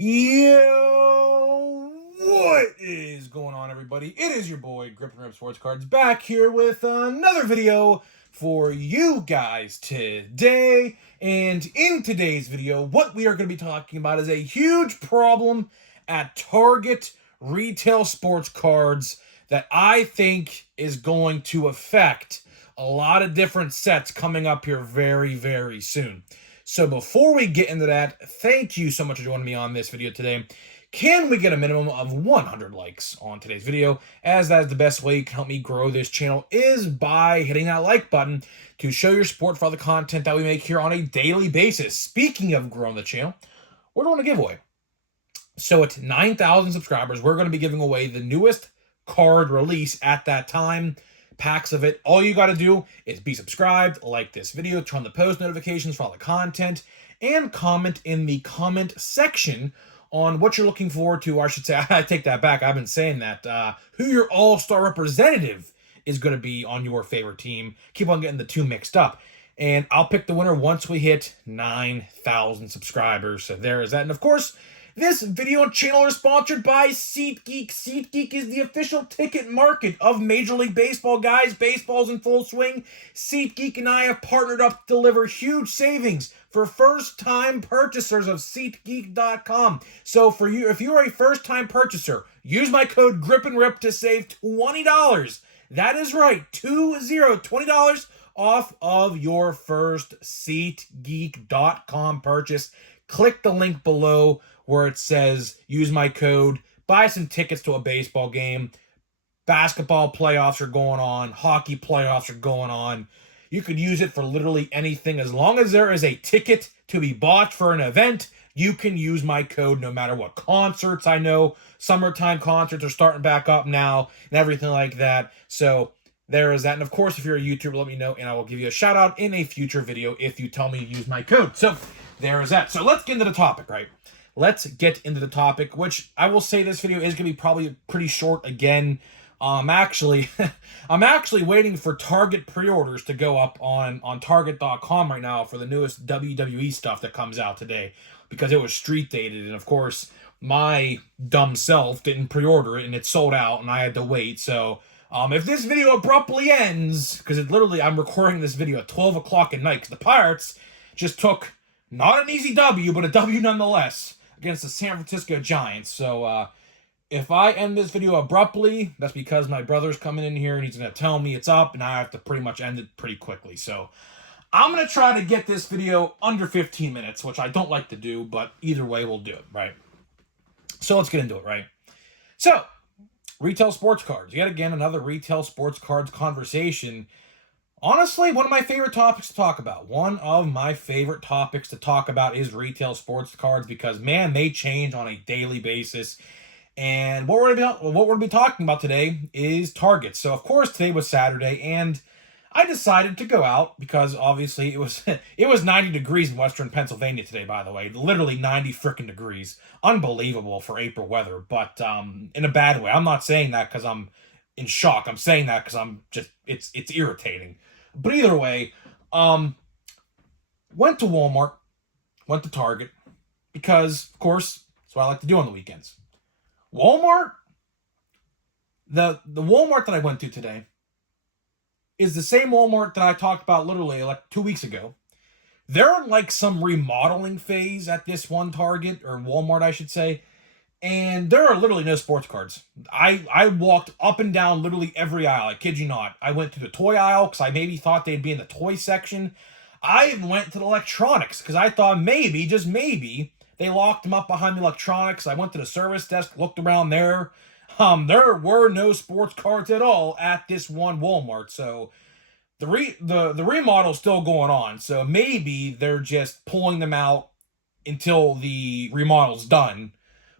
Yo, what is going on, everybody? It is your boy, Grip and Rip Sports Cards, back here with another video for you guys today. And in today's video, what we are going to be talking about is a huge problem at Target retail sports cards that I think is going to affect a lot of different sets coming up here very, very soon. So before we get into that, thank you so much for joining me on this video today. Can we get a minimum of 100 likes on today's video? As that is the best way you can help me grow this channel is by hitting that like button to show your support for all the content that we make here on a daily basis. Speaking of growing the channel, we're doing a giveaway. So at 9,000 subscribers, we're going to be giving away the newest card release at that time. Packs of it. All you got to do is be subscribed, like this video, turn on the post notifications for all the content, and comment in the comment section on what you're looking forward to. Or I should say, I take that back. I've been saying that. Who your all-star representative is going to be on your favorite team. Keep on getting the two mixed up. And I'll pick the winner once we hit 9,000 subscribers. So there is that. And of course, this video and channel are sponsored by SeatGeek. SeatGeek is the official ticket market of Major League Baseball, guys. Baseball's in full swing. SeatGeek and I have partnered up to deliver huge savings for first-time purchasers of SeatGeek.com. So for you, if you are a first-time purchaser, use my code GRIPANDRIP to save $20. That is right, $20 off of your first SeatGeek.com purchase. Click the link below where it says, use my code, buy some tickets to a baseball game. Basketball playoffs are going on. Hockey playoffs are going on. You could use it for literally anything. As long as there is a ticket to be bought for an event, you can use my code no matter what. Concerts, I know, summertime concerts are starting back up now and everything like that. So there is that. And of course, if you're a YouTuber, let me know and I will give you a shout out in a future video if you tell me to use my code. So there is that. So let's get into the topic, right? Let's get into the topic, which I will say this video is going to be probably pretty short again. I'm actually waiting for Target pre-orders to go up on Target.com right now for the newest WWE stuff that comes out today because it was street dated. And of course, my dumb self didn't pre-order it and it sold out and I had to wait. So if this video abruptly ends, because I'm recording this video at 12 o'clock at night because the Pirates just took not an easy W, but a W nonetheless against the San Francisco Giants. So if I end this video abruptly, that's because my brother's coming in here and he's going to tell me it's up and I have to pretty much end it pretty quickly. So I'm going to try to get this video under 15 minutes, which I don't like to do, but either way we'll do it, right? So let's get into it, right? So, retail sports cards. Yet again, another retail sports cards conversation. Honestly, one of my favorite topics to talk about. One of my favorite topics to talk about is retail sports cards because, man, they change on a daily basis. And what we're going to be talking about today is Target. So, of course, today was Saturday, and I decided to go out because, obviously, it was 90 degrees in western Pennsylvania today, by the way. Literally 90 freaking degrees. Unbelievable for April weather, but in a bad way. I'm not saying that because I'm in shock. I'm saying that because I'm just, it's irritating. But either way, went to Walmart, went to Target, because, of course, that's what I like to do on the weekends. Walmart, the Walmart that I went to today is the same Walmart that I talked about literally like 2 weeks ago. They're in like some remodeling phase at this one Target, or Walmart, I should say. And there are literally no sports cards. I walked up and down literally every aisle. I kid you not. I went to the toy aisle because I maybe thought they'd be in the toy section. I even went to the electronics because I thought maybe, just maybe, they locked them up behind the electronics. I went to the service desk, looked around there. There were no sports cards at all at this one Walmart. So the remodel's still going on. So maybe they're just pulling them out until the remodel's done.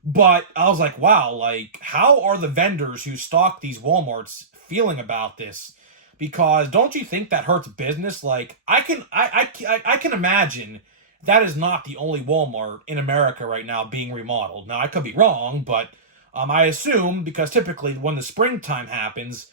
But I was like, wow, like, how are the vendors who stock these Walmarts feeling about this? Because don't you think that hurts business? Like, I can imagine that is not the only Walmart in America right now being remodeled. Now, I could be wrong, but I assume, because typically when the springtime happens,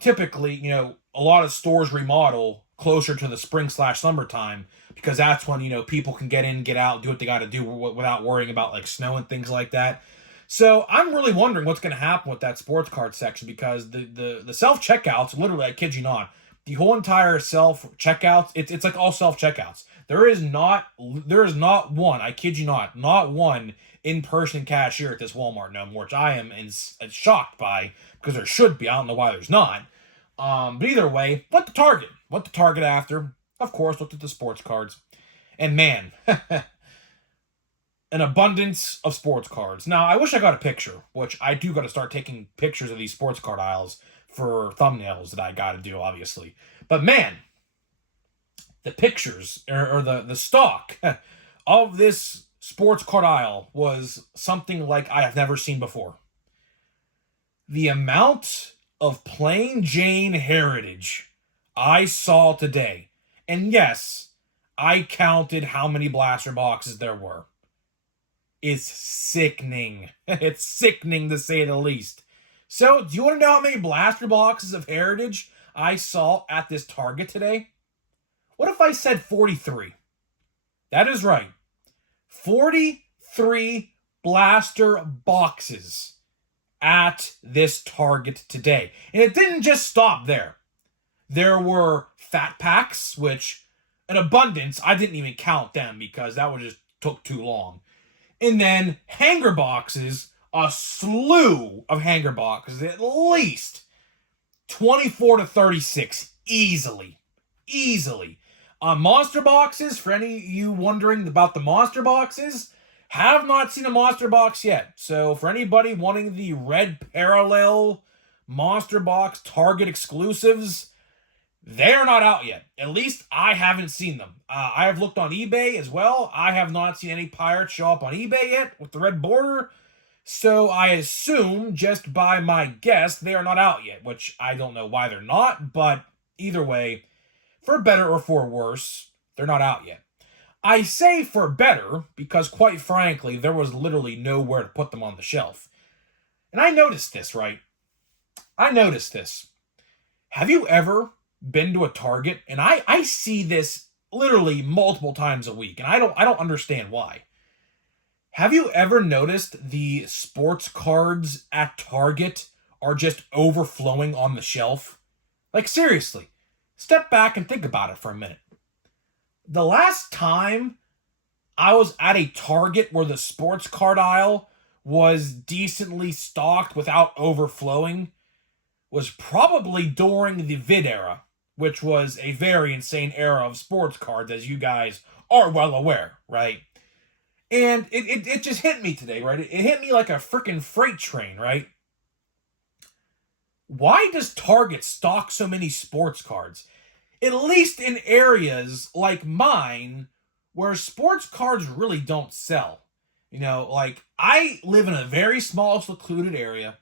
typically, a lot of stores remodel closer to the spring/summertime because that's when, people can get in, get out, do what they got to do without worrying about like snow and things like that. So I'm really wondering what's going to happen with that sports card section, because the self checkouts, literally, I kid you not, the whole entire self checkouts, it's like all self checkouts. There is not one, I kid you not one in-person cashier at this Walmart no more, which I am shocked by, because there should be. I don't know why there's not. But either way, what the Target after? Of course, looked at the sports cards. And man, an abundance of sports cards. Now, I wish I got a picture, which I do got to start taking pictures of these sports card aisles for thumbnails that I got to do, obviously. But man, the pictures, or the stock of this sports card aisle was something like I have never seen before. The amount of plain Jane heritage I saw today, and yes, I counted how many blaster boxes there were, is sickening. It's sickening to say the least. So, do you want to know how many blaster boxes of heritage I saw at this Target today? What if I said 43? That is right. 43 blaster boxes at this Target today. And it didn't just stop there. There were fat packs, which, an abundance, I didn't even count them because that would just took too long. And then hanger boxes, a slew of hanger boxes, at least 24 to 36, easily. Monster boxes, for any of you wondering about the monster boxes, have not seen a monster box yet. So for anybody wanting the red parallel monster box Target exclusives, they're not out yet. At least I haven't seen them. I have looked on eBay as well. I have not seen any pirates show up on eBay yet with the red border. So I assume, just by my guess, they are not out yet, which I don't know why they're not, but either way, for better or for worse, they're not out yet. I say for better because, quite frankly, there was literally nowhere to put them on the shelf. And I noticed this, right? I noticed this. Have you ever been to a Target? And I see this literally multiple times a week, and I don't understand why. Have you ever noticed the sports cards at Target are just overflowing on the shelf? Like, seriously, step back and think about it for a minute. The last time I was at a Target where the sports card aisle was decently stocked without overflowing was probably during the vid era, which was a very insane era of sports cards, as you guys are well aware, right? And it just hit me today, right? It hit me like a freaking freight train, right? Why does Target stock so many sports cards? At least in areas like mine, where sports cards really don't sell. Like, I live in a very small, secluded area.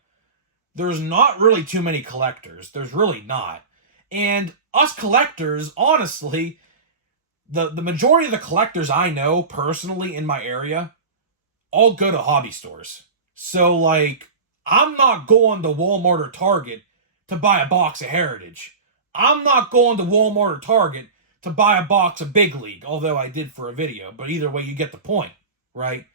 There's not really too many collectors. There's really not. And us collectors, honestly, the majority of the collectors I know personally in my area all go to hobby stores. So, like, I'm not going to Walmart or Target to buy a box of Heritage. I'm not going to Walmart or Target to buy a box of Big League, although I did for a video, but either way, you get the point, right?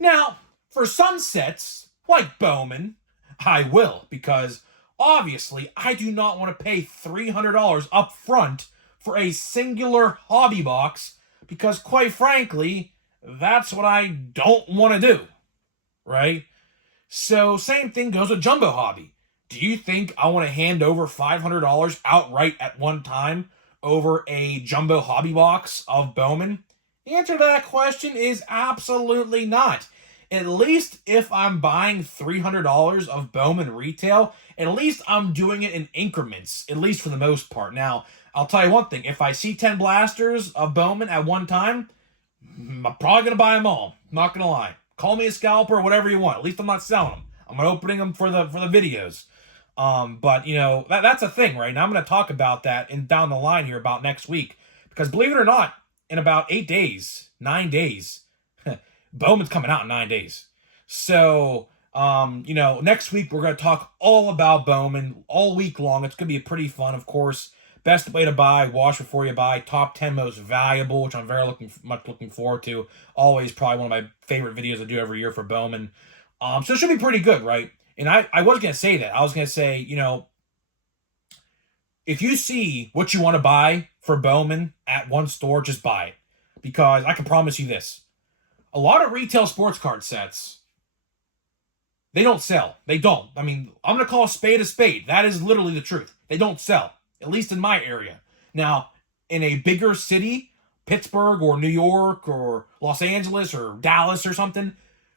Now, for some sets, like Bowman, I will, because obviously I do not want to pay $300 up front for a singular hobby box, because quite frankly, that's what I don't want to do, right? So, same thing goes with Jumbo Hobby. Do you think I want to hand over $500 outright at one time over a Jumbo Hobby box of Bowman? The answer to that question is absolutely not. At least if I'm buying $300 of Bowman retail, at least I'm doing it in increments, at least for the most part. Now, I'll tell you one thing. If I see 10 blasters of Bowman at one time, I'm probably going to buy them all. Not going to lie. Call me a scalper or whatever you want. At least I'm not selling them. I'm opening them for the videos. But, that's a thing, right? Now I'm going to talk about that down the line here about next week. Because believe it or not, in about 9 days, Bowman's coming out in 9 days. So, next week we're going to talk all about Bowman all week long. It's going to be pretty fun, of course. best way to buy, watch before you buy, top 10 most valuable, which I'm very much looking forward to. Always probably one of my favorite videos I do every year for Bowman. So it should be pretty good, right? And I was going to say that. I was going to say, if you see what you want to buy for Bowman at one store, just buy it. Because I can promise you this. A lot of retail sports card sets, they don't sell. They don't. I mean, I'm going to call a spade. That is literally the truth. They don't sell, at least in my area. Now, in a bigger city, Pittsburgh or New York or Los Angeles or Dallas or something,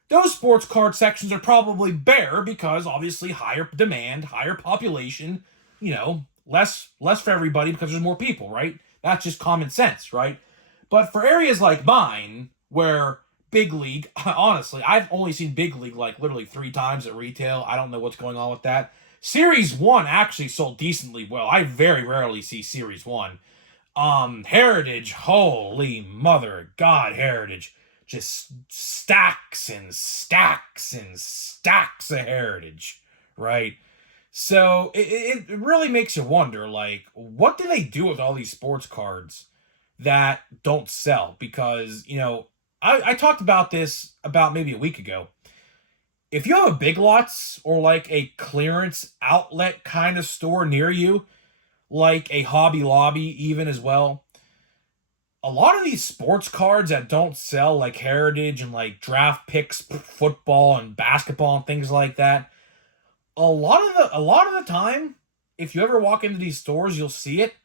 those sports card sections are probably bare because obviously higher demand, higher population, less for everybody because there's more people, right? That's just common sense, right? But for areas like mine, where Big League, honestly, I've only seen Big League like literally 3 times at retail. I don't know what's going on with that. Series 1 actually sold decently well. I very rarely see Series 1. Heritage, holy mother God, Heritage. Just stacks and stacks and stacks of Heritage, right? So it really makes you wonder, like, what do they do with all these sports cards that don't sell? Because, I talked about this about maybe a week ago. If you have a Big Lots or like a clearance outlet kind of store near you, like a Hobby Lobby even as well, a lot of these sports cards that don't sell, like Heritage and like draft picks, football and basketball and things like that, a lot of the time, if you ever walk into these stores, you'll see it.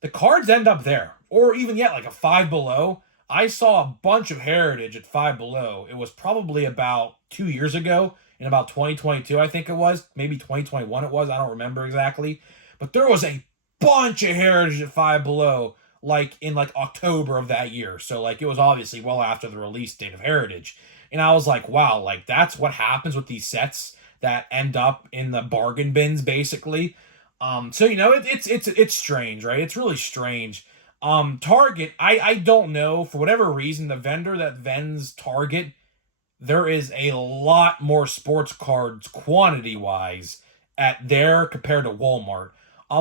The cards end up there, or even yet like a Five Below. I saw a bunch of Heritage at Five Below. It was probably about 2 years ago, in about 2022, I think it was. Maybe 2021 it was. I don't remember exactly. But there was a bunch of Heritage at Five Below, like in like October of that year. So like it was obviously well after the release date of Heritage. And I was like, wow, like that's what happens with these sets that end up in the bargain bins, basically. So it's strange, right? It's really strange. Target, I don't know, for whatever reason, the vendor that vends Target, there is a lot more sports cards quantity wise at there compared to Walmart.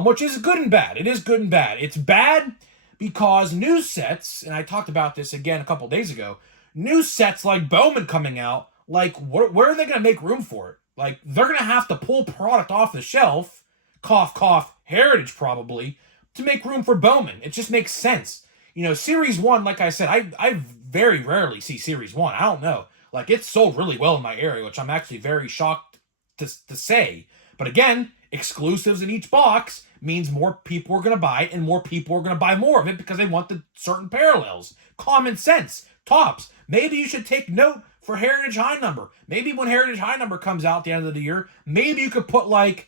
Which is good and bad. It is good and bad. It's bad because new sets, and I talked about this again a couple days ago, new sets like Bowman coming out, like where are they going to make room for it? Like they're going to have to pull product off the shelf, cough cough, Heritage probably, to make room for Bowman. It just makes sense. Series 1, like I said, I very rarely see Series 1. I don't know. Like, it's sold really well in my area, which I'm actually very shocked to say. But again, exclusives in each box means more people are going to buy it, and more people are going to buy more of it because they want the certain parallels. Common sense. Tops. Maybe you should take note for Heritage High Number. Maybe when Heritage High Number comes out at the end of the year, maybe you could put, like,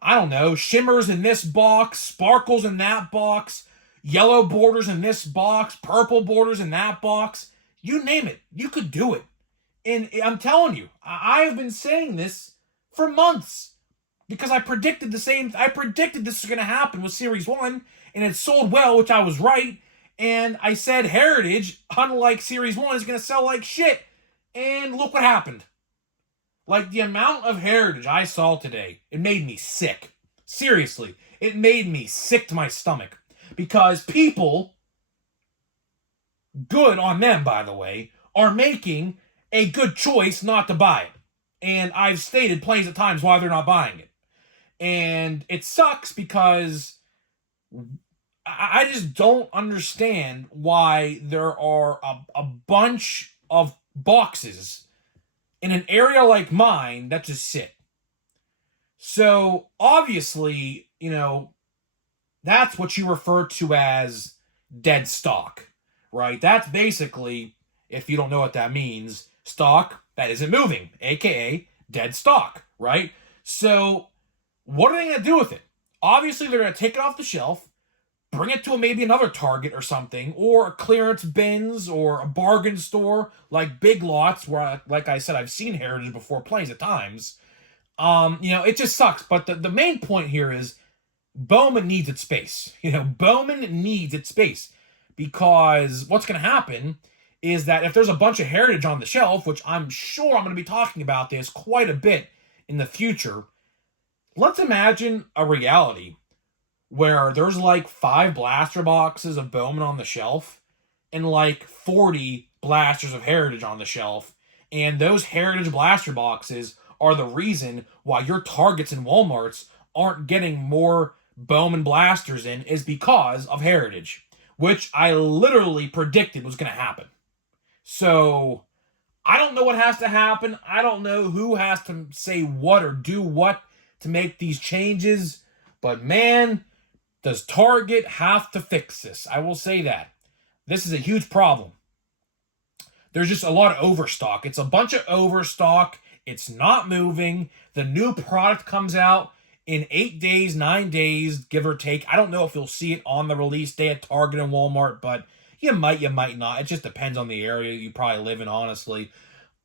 I don't know, shimmers in this box, sparkles in that box, yellow borders in this box, purple borders in that box. You name it. You could do it. And I'm telling you, I've been saying this for months because I predicted this was going to happen with Series 1, and it sold well, which I was right. And I said Heritage, unlike Series 1, is going to sell like shit. And look what happened. Like, the amount of Heritage I saw today, it made me sick. Seriously, it made me sick to my stomach. Because people, good on them, by the way, are making a good choice not to buy it. And I've stated plenty of times why they're not buying it. And it sucks because I just don't understand why there are a bunch of boxes in an area like mine that just sit. So, obviously, that's what you refer to as dead stock, right? That's basically, if you don't know what that means, stock that isn't moving, aka dead stock, right? So, what are they going to do with it? Obviously, they're going to take it off the shelf, bring it to maybe another Target or something, or a clearance bins, or a bargain store like Big Lots, where, like I said, I've seen Heritage before plenty of times. It just sucks. But the main point here is Bowman needs its space. Bowman needs its space because what's going to happen is that if there's a bunch of Heritage on the shelf, which I'm sure I'm going to be talking about this quite a bit in the future, let's imagine a reality where there's like 5 blaster boxes of Bowman on the shelf and like 40 blasters of Heritage on the shelf. And those Heritage blaster boxes are the reason why your Targets and Walmarts aren't getting more Bowman blasters in, is because of Heritage, which I literally predicted was going to happen. So I don't know what has to happen. I don't know who has to say what or do what to make these changes. But man, does Target have to fix this? I will say that. This is a huge problem. There's just a lot of overstock. It's a bunch of overstock. It's not moving. The new product comes out in 8 days, 9 days, give or take. I don't know if you'll see it on the release day at Target and Walmart, but you might not. It just depends on the area you probably live in, honestly.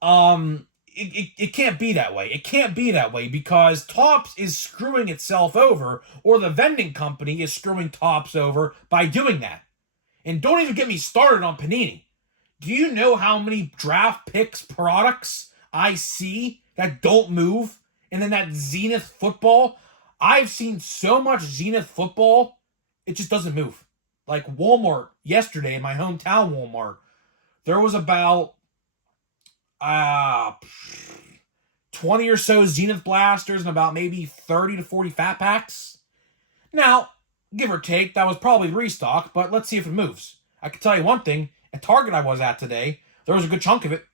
It can't be that way. It can't be that way because Topps is screwing itself over, or the vending company is screwing Topps over by doing that. And don't even get me started on Panini. Do you know how many draft picks products I see that don't move? And then that Zenith football, I've seen so much Zenith football, it just doesn't move. Like Walmart yesterday, in my hometown Walmart, there was about 20 or so Zenith blasters and about maybe 30 to 40 fat packs. Now, give or take, that was probably restock, but let's see if it moves. I can tell you one thing. At Target I was at today, there was a good chunk of it.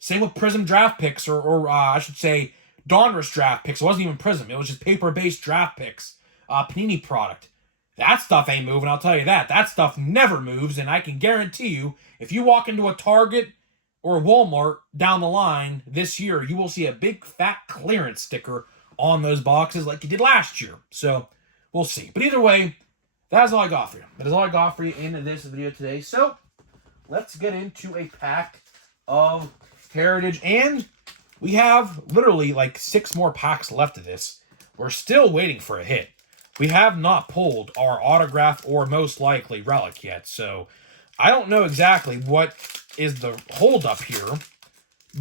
Same with Prism draft picks, or I should say Donruss draft picks. It wasn't even Prism. It was just paper-based draft picks. Panini product. That stuff ain't moving, I'll tell you that. That stuff never moves, and I can guarantee you, if you walk into a Target or a Walmart down the line this year, you will see a big fat clearance sticker on those boxes like you did last year. So, we'll see. But either way, that is all I got for you. That is all I got for you in this video today. So, let's get into a pack of Heritage. And we have literally like 6 more packs left of this. We're still waiting for a hit. We have not pulled our autograph or most likely relic yet. So I don't know exactly what is the holdup here.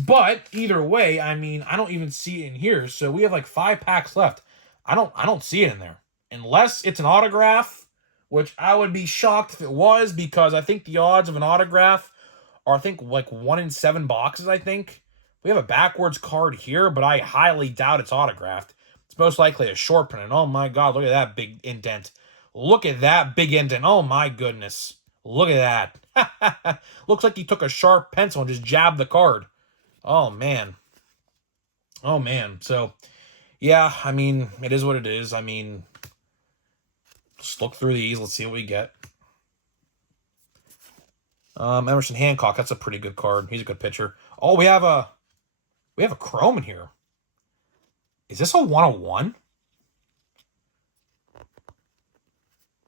But either way, I mean, I don't even see it in here. So we have like 5 packs left. I don't see it in there. Unless it's an autograph, which I would be shocked if it was, because I think the odds of an autograph are, I think, like 1 in 7 boxes, I think. We have a backwards card here, but I highly doubt it's autographed. It's most likely a short print. And oh my God, look at that big indent. Look at that big indent. Oh my goodness. Look at that. Looks like he took a sharp pencil and just jabbed the card. Oh man. Oh man. So, yeah, I mean, it is what it is. I mean, just look through these. Let's see what we get. Emerson Hancock. That's a pretty good card. He's a good pitcher. Oh, we have a chrome in here. Is this a 101?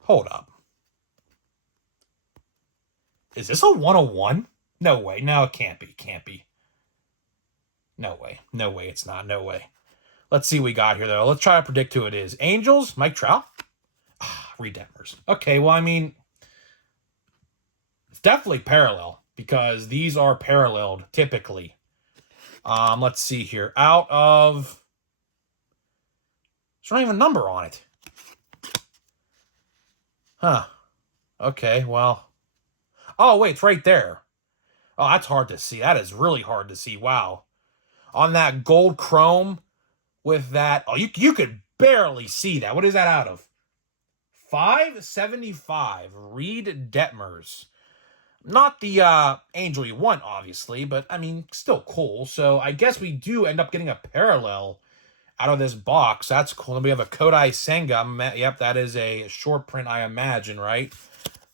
Hold up. Is this a 101? No way. No, it can't be. Can't be. No way. No way it's not. No way. Let's see what we got here, though. Let's try to predict who it is. Angels? Mike Trout? Reed Detmers. Okay, well, I mean, it's definitely parallel because these are paralleled typically. Let's see here. Out of... There's not even a number on it. Huh. Okay, well. Oh, wait, it's right there. Oh, that's hard to see. That is really hard to see. Wow. On that gold chrome with that. Oh, you could barely see that. What is that out of? 575. Reed Detmers. Not the Angel you want, obviously, but, I mean, still cool. So, I guess we do end up getting a parallel out of this box. That's cool. And we have a Kodai Senga. Yep, that is a short print, I imagine, right?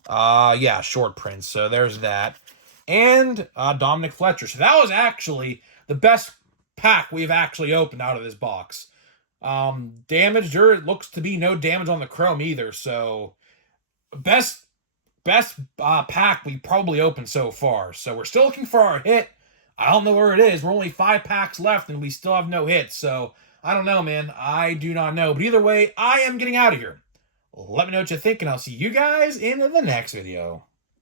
Yeah, short print. So there's that. And Dominic Fletcher. So that was actually the best pack we've actually opened out of this box. Damage, there looks to be no damage on the chrome either. So best pack we probably opened so far. So we're still looking for our hit. I don't know where it is. We're only 5 packs left and we still have no hits. So I don't know, man. I do not know. But either way, I am getting out of here. Let me know what you think, and I'll see you guys in the next video.